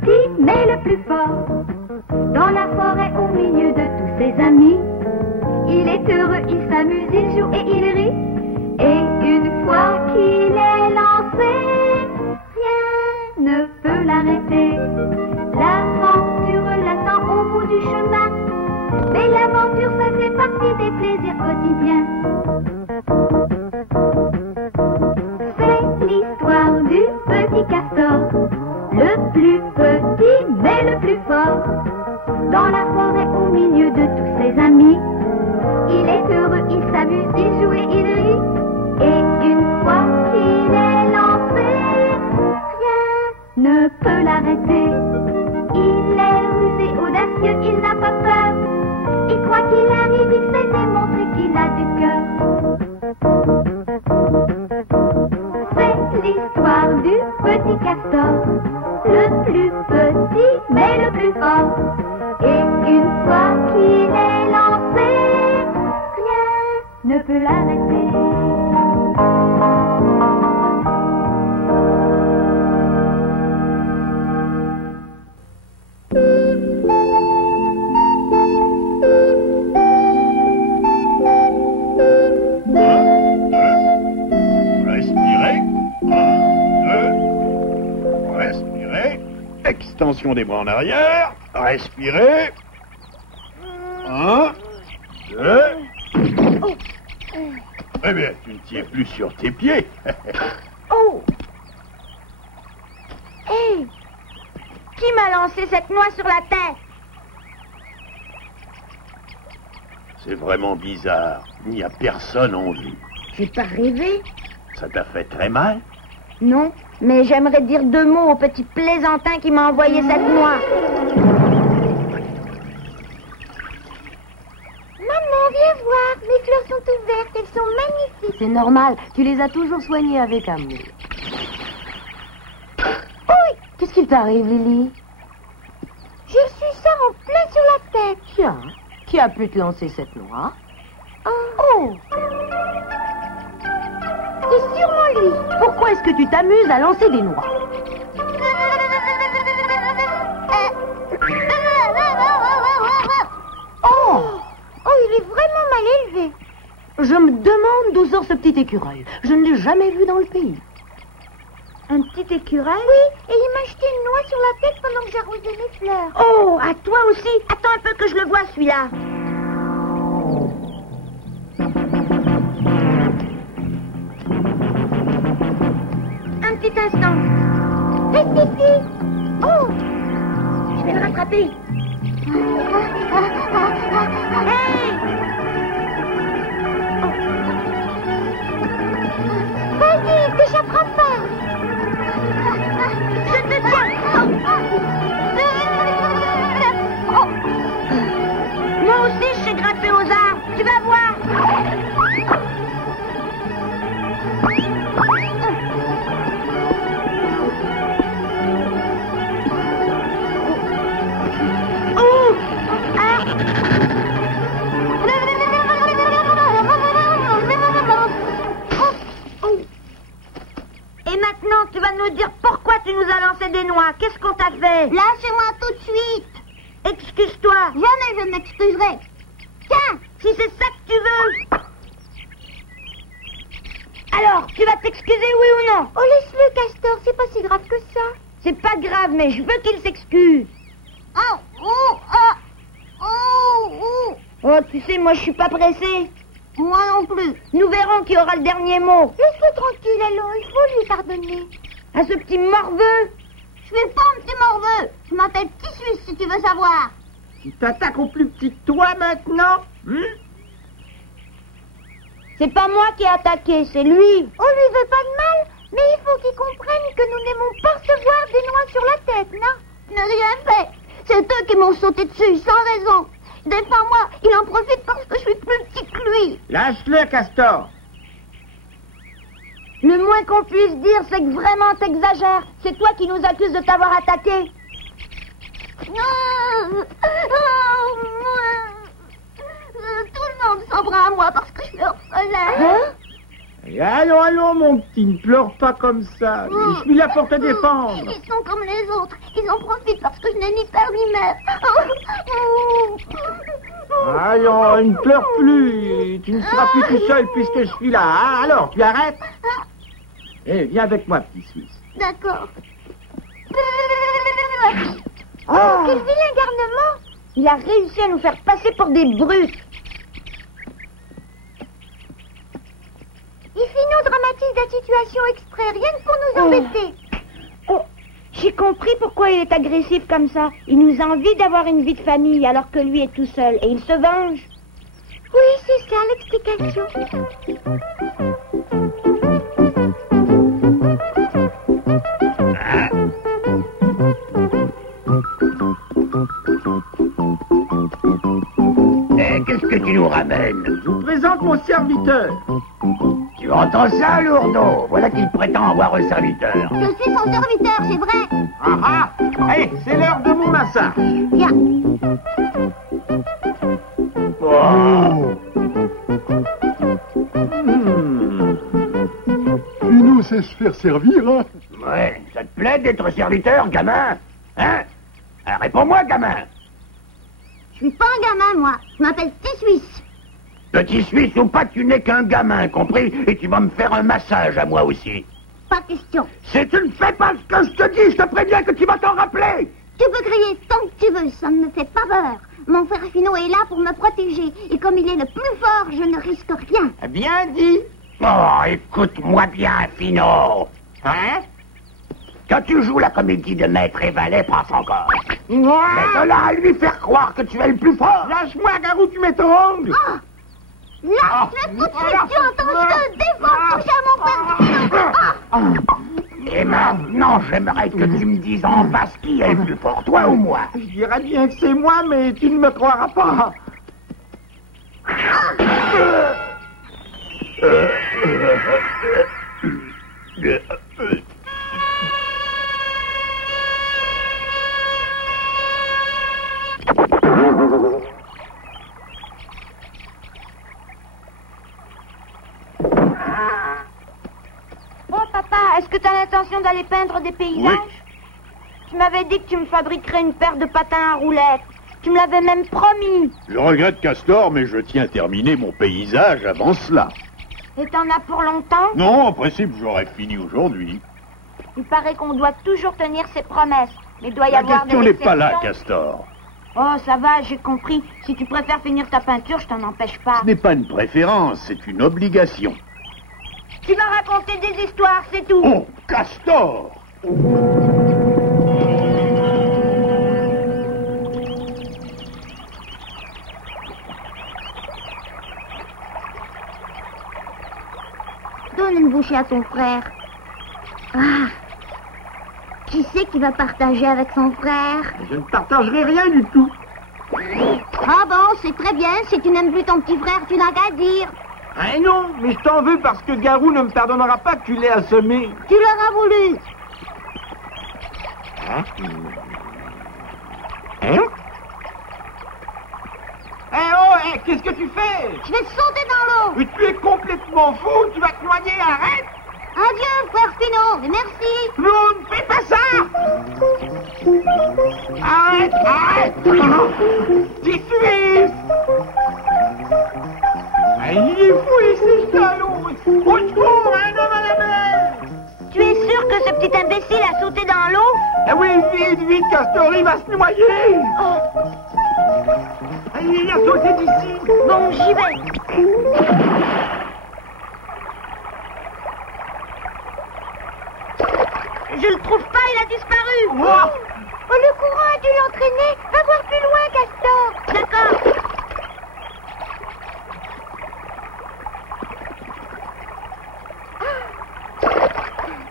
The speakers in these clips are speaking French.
petit, mais le plus fort. Dans la forêt, au milieu de tous ses amis, il est heureux, il s'amuse, il joue et il rit. Et une fois qu'il est lancé, rien ne peut l'arrêter. L'aventure l'attend au bout du chemin, mais l'aventure, ça fait partie des plaisirs quotidiens. C'est l'histoire du petit castor, le plus petit mais le plus fort. Dans la forêt, au milieu de tous ses amis, il est heureux, il s'amuse, il joue et il rit. Et une fois qu'il est lancé, rien ne peut l'arrêter. Il est rusé, audacieux, il n'a pas peur. Et quoi qu'il arrive, il sait démontrer qu'il a du cœur. C'est l'histoire du petit castor, le plus petit mais le plus fort. Et une fois qu'il est lancé, rien ne peut l'arrêter. Respirez. 1, 2. Respirez. Extension des bras en arrière. Respirez. 1, 2. Eh bien, tu ne tiens plus sur tes pieds. Oh! Hé! Qui m'a lancé cette noix sur la tête? C'est vraiment bizarre. Il n'y a personne en vue. J'ai pas rêvé? Ça t'a fait très mal? Non, mais j'aimerais dire 2 mots au petit plaisantin qui m'a envoyé cette noix. Maman, viens voir, mes fleurs sont ouvertes, elles sont magnifiques. C'est normal, tu les as toujours soignées avec amour. Oui, Qu'est-ce qu'il t'arrive, Lily? j'ai reçu ça en plein sur la tête. Tiens, qui a pu te lancer cette noix? Oh! C'est sûrement lui. Pourquoi est-ce que tu t'amuses à lancer des noix? Oh! Oh, il est vraiment mal élevé. Je me demande d'où sort ce petit écureuil. Je ne l'ai jamais vu dans le pays. Un petit écureuil? Oui, et il m'a jeté une noix sur la tête pendant que j'arrosais mes fleurs. Oh, à toi aussi. Attends un peu que je le vois, celui-là. Un petit instant. Reste ici. Oh! Je vais le rattraper. Hey! Vas-y, il t'échappera pas. Je te tiens. Moi aussi, je sais grimper aux arbres. Tu vas voir. Oh! Ah! Et maintenant, tu vas nous dire pourquoi tu nous as lancé des noix. Qu'est-ce qu'on t'a fait? Lâchez-moi tout de suite. Excuse-toi. Jamais je m'excuserai. Tiens, Si c'est ça que tu veux. Alors, tu vas t'excuser, oui ou non? oh laisse-le, Castor, c'est pas si grave que ça. C'est pas grave, mais je veux qu'il s'excuse. Oh, oh, oh, oh, oh. Oh, tu sais, moi, je suis pas pressé. Moi non plus. Nous verrons qui aura le dernier mot. Laisse-le tranquille, allons, il faut lui pardonner. À ce petit morveux. Je suis pas un petit morveux. Je m'appelle Petit Suisse, si tu veux savoir. Tu t'attaques au plus petit de toi maintenant? C'est pas moi qui ai attaqué, c'est lui. On lui veut pas de mal, mais il faut qu'il comprenne que nous n'aimons pas recevoir des noix sur la tête, non? Je n'ai rien fait. C'est eux qui m'ont sauté dessus, sans raison. Des fois, moi, il en profite parce que je suis plus petit que lui. Lâche-le, Castor. Le moins qu'on puisse dire, c'est que vraiment t'exagères. C'est toi qui nous accuses de t'avoir attaqué. Tout le monde s'en prend à moi parce que je suis orphelin. Hein? Et allons, mon petit, ne pleure pas comme ça. Je suis là pour te défendre. Ils sont comme les autres. Ils en profitent parce que je n'ai ni père ni mère. Allons, ne pleure plus. Tu ne seras plus tout seul puisque je suis là. Hein? Alors, tu arrêtes? Eh, viens avec moi, petit Suisse. D'accord. Oh, quel vilain garnement! Il a réussi à nous faire passer pour des brutes. Et Finot dramatise la situation exprès, rien que pour nous embêter. Oh, j'ai compris pourquoi il est agressif comme ça. Il nous envie d'avoir une vie de famille alors que lui est tout seul et il se venge. Oui, c'est ça l'explication. Qu'est-ce que tu nous ramènes? Je vous présente mon serviteur. Tu entends ça, Lourdeau? Voilà qu'il prétend avoir un serviteur. Je suis son serviteur, c'est vrai. Ah ah! Allez, c'est l'heure de mon massage. Viens. Oh. Finot sait se faire servir, hein? Ouais, ça te plaît d'être serviteur, gamin? Hein? Alors, réponds-moi, gamin. Je suis pas un gamin, moi. Je m'appelle Petit Suisse. Petit Suisse ou pas, tu n'es qu'un gamin, compris? Et tu vas me faire un massage à moi aussi. Pas question. Si tu ne fais pas ce que je te dis, je te préviens que tu vas t'en rappeler. Tu peux crier tant que tu veux, ça ne me fait pas peur. Mon frère Finot est là pour me protéger. Et comme il est le plus fort, je ne risque rien. Bien dit. Oh, écoute-moi bien, Finot. Hein? Quand tu joues la comédie de maître et valet, passe encore. Ouais. Mais de là à lui faire croire que tu es le plus fort. Lâche-moi, Garou, tu m'étrangles. Ah! Lâche-le tout de suite, tu entends, je te défends toucher à mon frère Finot. Ah! Et maintenant, j'aimerais que tu me dises en face qui est le plus fort, toi ou moi. Je dirais bien que c'est moi, mais tu ne me croiras pas. Oh, papa, est-ce que tu as l'intention d'aller peindre des paysages? Oui. Tu m'avais dit que tu me fabriquerais une paire de patins à roulettes. Tu me l'avais même promis. Je regrette, Castor, mais je tiens à terminer mon paysage avant cela. Et t'en as pour longtemps? Non, en principe, j'aurais fini aujourd'hui. Il paraît qu'on doit toujours tenir ses promesses. Mais il doit y La avoir question des n'est pas là, exceptions. Castor. Oh, ça va, j'ai compris. Si tu préfères finir ta peinture, je t'en empêche pas. Ce n'est pas une préférence, c'est une obligation. Tu m'as raconté des histoires, c'est tout. Oh, Castor! Donne une bouchée à ton frère. Ah! Qui c'est qui va partager avec son frère? Je ne partagerai rien du tout. Ah bon, c'est très bien. Si tu n'aimes plus ton petit frère, tu n'as qu'à dire. Ah non, mais je t'en veux parce que Garou ne me pardonnera pas que tu l'aies assommé. Tu l'auras voulu. Hein? Hein? Eh oh, qu'est-ce que tu fais? Je vais te sauter dans l'eau. Mais tu es complètement fou, tu vas te noyer, arrête! Adieu, frère Finot. Et merci. Non, ne fais pas ça! Arrête, arrête! T'es Suisse! Ah, il est fou, il s'est jeté à l'eau! Au secours, un homme à la mer! Tu es sûr que ce petit imbécile a sauté dans l'eau? Ah oui, vite, Castor, il va se noyer! Ah, il a sauté d'ici! Bon, j'y vais. Je le trouve pas, il a disparu. Oh! Oh, le courant a dû l'entraîner. Va voir plus loin, Castor. D'accord.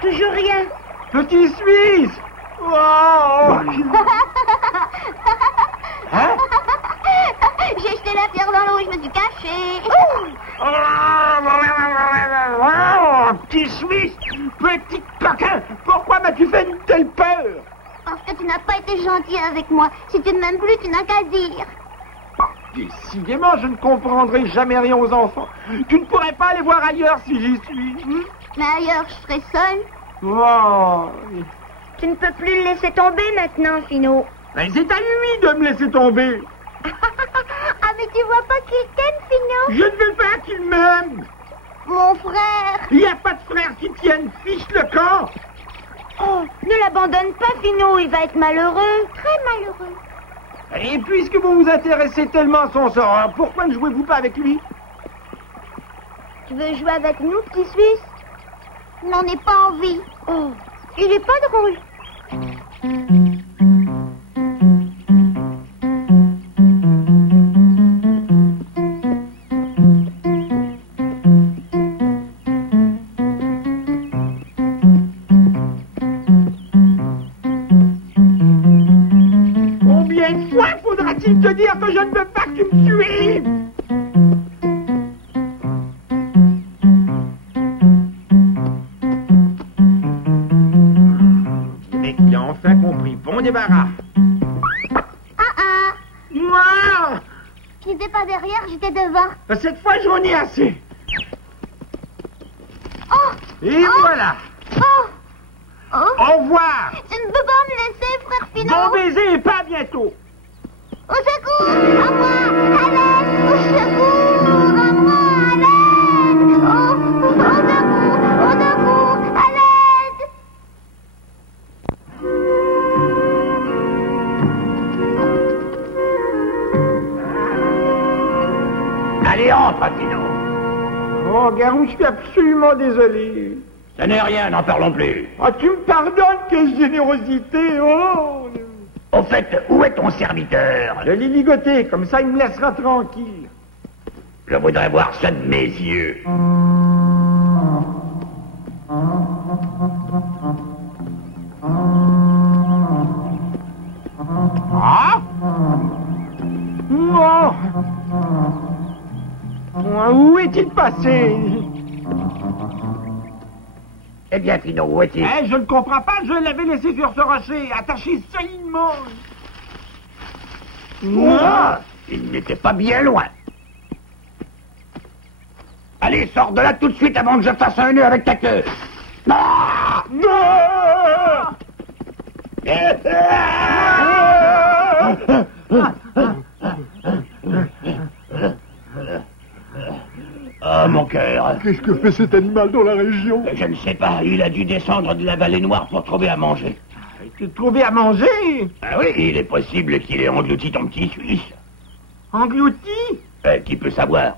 Toujours rien. Petit Suisse! Oh! Hein? J'ai jeté la pierre dans l'eau et je me suis cachée. Oh, petit Suisse! Petit coquin! Pourquoi m'as-tu fait une telle peur? Parce que tu n'as pas été gentil avec moi. Si tu ne m'aimes plus, tu n'as qu'à dire. Décidément, je ne comprendrai jamais rien aux enfants. Tu ne pourrais pas aller voir ailleurs si j'y suis. Mais ailleurs, je serai seule. Oh. Tu ne peux plus le laisser tomber maintenant, Finot. Mais c'est à lui de me laisser tomber. Ah, mais tu vois pas qu'il t'aime, Finot? Je ne veux pas qu'il m'aime. Mon frère. Il n'y a pas de frère qui tienne, fiche le camp. Oh, ne l'abandonne pas, Finot, il va être malheureux. Très malheureux. Et puisque vous vous intéressez tellement à son sort, pourquoi ne jouez-vous pas avec lui? Tu veux jouer avec nous, petit Suisse? N'en ai pas envie. Oh, il est pas drôle. Combien de fois faudra-t-il te dire que je ne veux pas que tu me suives? Mais il a enfin compris. Bon débarras. Ah. Moi, Tu n'étais pas derrière, j'étais devant. cette fois j'en ai assez. Oh. Et voilà. Oh. Au revoir. Tu ne peux pas me laisser, frère Finot. Bon baiser et pas bientôt. Au secours. À moi. À l'aide. Au secours. À moi. À l'aide. Au secours. Au secours. À l'aide. Allez, entre, Finot. Oh, Garou, je suis absolument désolé. Ce n'est rien, n'en parlons plus. Oh, tu me pardonnes, quelle générosité. Oh. Au fait, où est ton serviteur? Je l'ai ligoté, comme ça il me laissera tranquille. Je voudrais voir ça de mes yeux. Ah? Non. Où est-il passé? Eh bien, Finot, où est-il? Je ne comprends pas, je l'avais laissé sur ce rocher, attaché solidement. Ah, il n'était pas bien loin. Allez, sors de là tout de suite avant que je fasse un nœud avec ta queue. Ah! Oh, mon cœur. Qu'est-ce que fait cet animal dans la région? Je ne sais pas, il a dû descendre de la vallée noire pour trouver à manger. Tu trouvé à manger? Ah oui, il est possible qu'il ait englouti ton petit Suisse. Englouti? Qui peut savoir?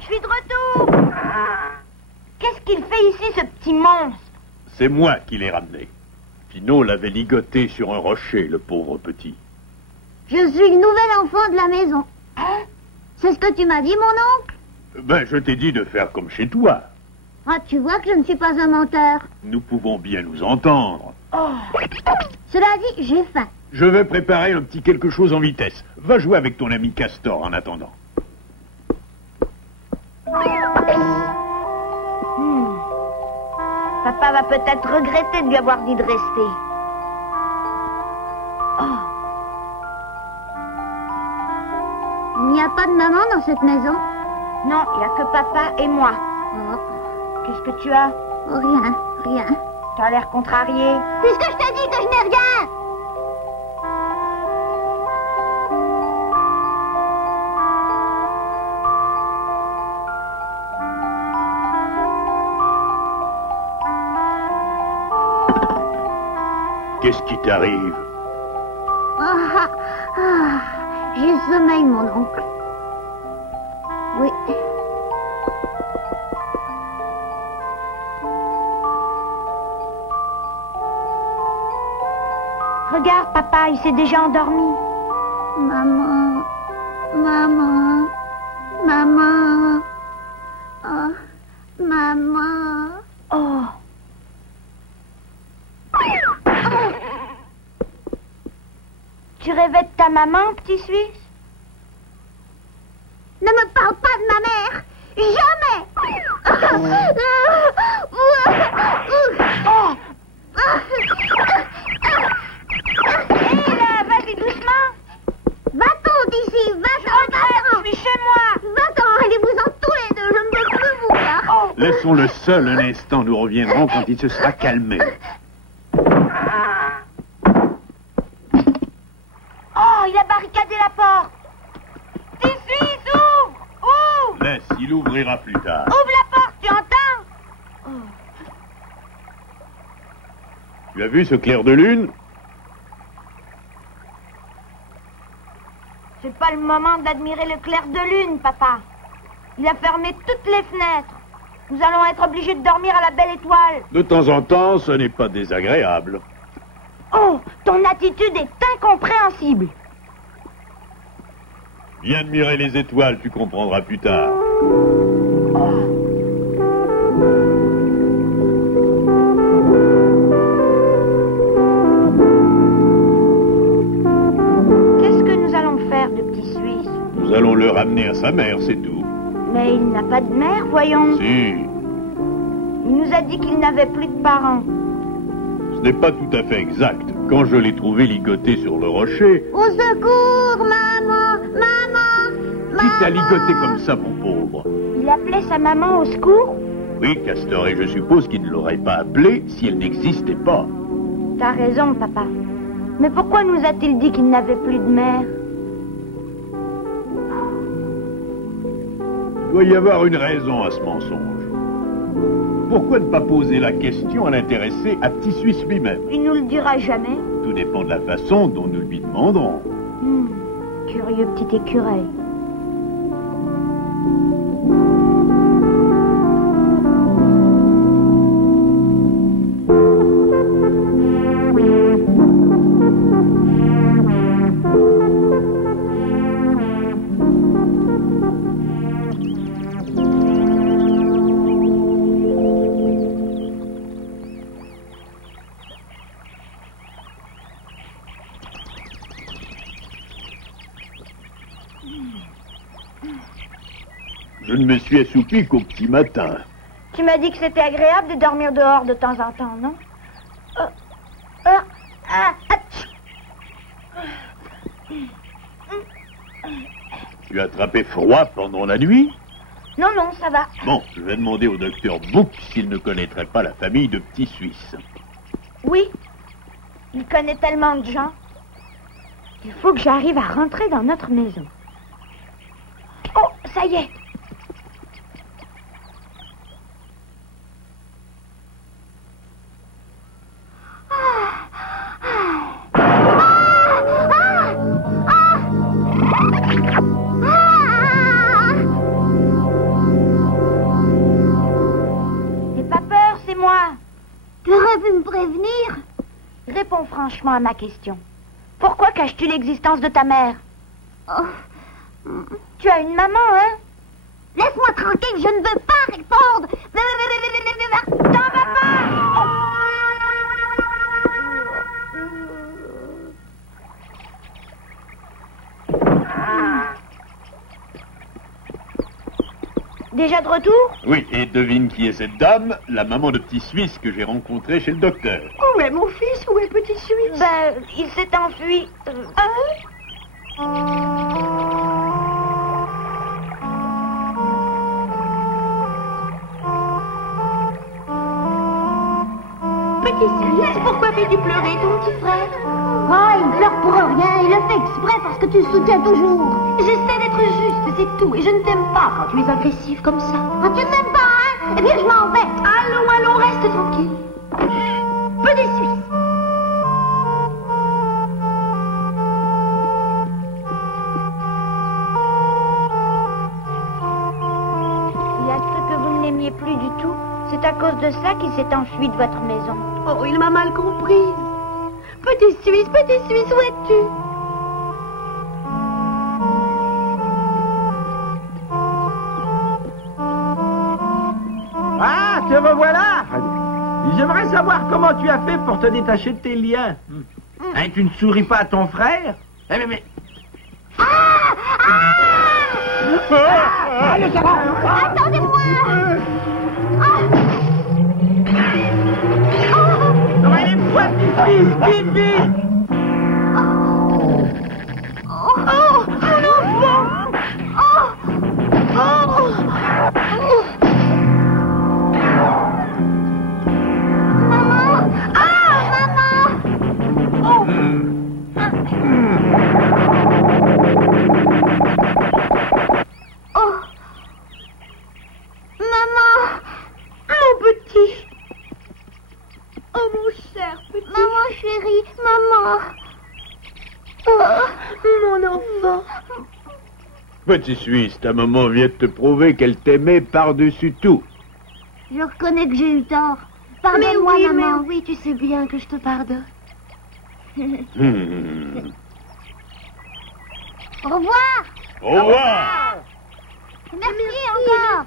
Je suis de retour. Qu'est-ce qu'il fait ici, ce petit monstre? C'est moi qui l'ai ramené. Finot l'avait ligoté sur un rocher, le pauvre petit. Je suis le nouvel enfant de la maison. Hein? C'est ce que tu m'as dit, mon oncle? Ben, je t'ai dit de faire comme chez toi. Ah, tu vois que je ne suis pas un menteur. Nous pouvons bien nous entendre. Oh. Cela dit, j'ai faim. Je vais préparer un petit quelque chose en vitesse. Va jouer avec ton ami Castor en attendant. Papa va peut-être regretter de lui avoir dit de rester. Oh. Il n'y a pas de maman dans cette maison? Non, il n'y a que papa et moi. Oh, Qu'est-ce que tu as? rien, rien. Tu as l'air contrarié. Puisque je t'ai dit que je n'ai rien! Qu'est-ce qui t'arrive? J'ai le sommeil, mon oncle. Oui. Regarde, papa, il s'est déjà endormi. Maman, maman, maman. Oh, maman. Oh. Tu rêvais de ta maman, petit Suisse? Ne me parle pas de ma mère. Jamais. Laissons-le seul un instant, nous reviendrons quand il se sera calmé. Oh, il a barricadé la porte. T'es Suisse, ouvre! Ouvre! Laisse, il ouvrira plus tard. Ouvre la porte, tu entends? Tu as vu ce clair de lune? C'est pas le moment d'admirer le clair de lune, papa. Il a fermé toutes les fenêtres. Nous allons être obligés de dormir à la belle étoile. De temps en temps, ce n'est pas désagréable. Oh, ton attitude est incompréhensible. Viens admirer les étoiles, tu comprendras plus tard. Qu'est-ce que nous allons faire de petit Suisse? Nous allons le ramener à sa mère, c'est tout. Mais il n'a pas de mère, voyons. Si, Il nous a dit qu'il n'avait plus de parents. ce n'est pas tout à fait exact. Quand je l'ai trouvé ligoté sur le rocher, Au secours, maman, maman, qui t'a maman. ligoté comme ça, mon pauvre? Il appelait sa maman au secours? Oui, Castor, et je suppose qu'il ne l'aurait pas appelée si elle n'existait pas. T'as raison, papa. Mais pourquoi nous a-t-il dit qu'il n'avait plus de mère? Il doit y avoir une raison à ce mensonge. Pourquoi ne pas poser la question à l'intéressé, à Petit Suisse lui-même? Il nous le dira jamais. Tout dépend de la façon dont nous lui demanderons. Curieux petit écureuil. Je ne me suis assoupi qu'au petit matin. Tu m'as dit que c'était agréable de dormir dehors de temps en temps, non? Tu as attrapé froid pendant la nuit? Non, non, ça va. Bon, je vais demander au docteur Bouc s'il ne connaîtrait pas la famille de Petit Suisse. Oui. Il connaît tellement de gens. Il faut que j'arrive à rentrer dans notre maison. Oh, ça y est. N'aie pas peur, c'est moi. Tu aurais pu me prévenir. Réponds franchement à ma question. Pourquoi caches-tu l'existence de ta mère? Oh. Tu as une maman, hein? Laisse-moi tranquille, je ne veux pas répondre. T'en vas pas! Déjà de retour? Oui, et devine qui est cette dame? La maman de Petit Suisse que j'ai rencontrée chez le docteur. Où est mon fils? Où est Petit Suisse? Ben, il s'est enfui. Petit Suisse, pourquoi fais-tu pleurer ton petit frère? Oh, il pleure pour rien, il le fait exprès parce que tu le soutiens toujours. J'essaie d'être juste, c'est tout. Et je ne t'aime pas quand tu es agressif comme ça. Ah, tu ne m'aimes pas, hein? Eh bien, je m'en vais. Allons, reste tranquille. Petit Suisse. Il a cru que vous ne l'aimiez plus du tout. C'est à cause de ça qu'il s'est enfui de votre maison. Oh, il m'a mal comprise. Petit Suisse, où es-tu? Ah, te revoilà. J'aimerais savoir comment tu as fait pour te détacher de tes liens. Hein, tu ne souris pas à ton frère? Mais... Attendez-moi. Revenez-moi, petit fils, vite. Oh, mon enfant. Oh. Petit Suisse, ta maman vient de te prouver qu'elle t'aimait par-dessus tout. Je reconnais que j'ai eu tort. Pardonne-moi, mais maman. oui, tu sais bien que je te pardonne. Au revoir. Au revoir. Merci encore.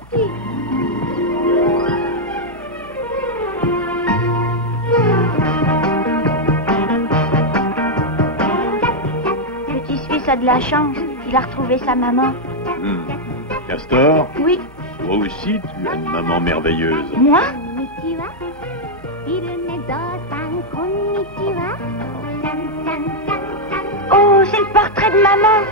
Petit Suisse a de la chance. Il a retrouvé sa maman. Castor, Oui, toi aussi, tu as une maman merveilleuse. moi? Konnichiwa. Konnichiwa. Oh, c'est le portrait de maman.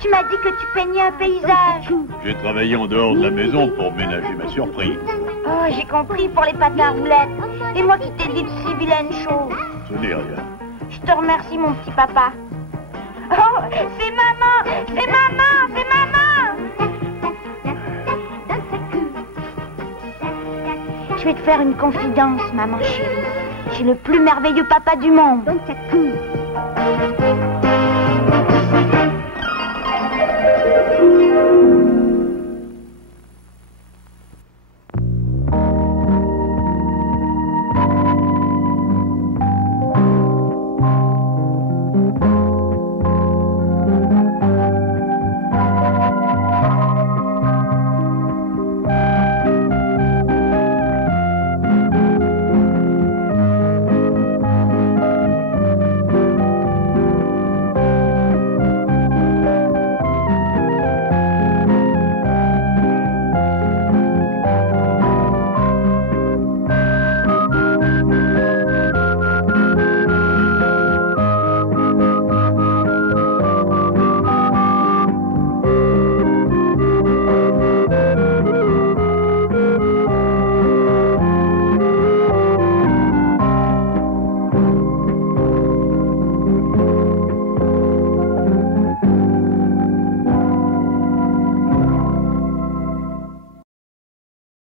Tu m'as dit que tu peignais un paysage. J'ai travaillé en dehors de la maison pour ménager ma surprise. Oh, j'ai compris, pour les pâtes à roulettes. Et moi qui t'ai dit de si vilaines choses. Ce n'est rien. Je te remercie, mon petit papa. Oh, c'est maman! C'est maman! C'est maman! Je vais te faire une confidence, maman chérie. J'ai le plus merveilleux papa du monde. Donsaku.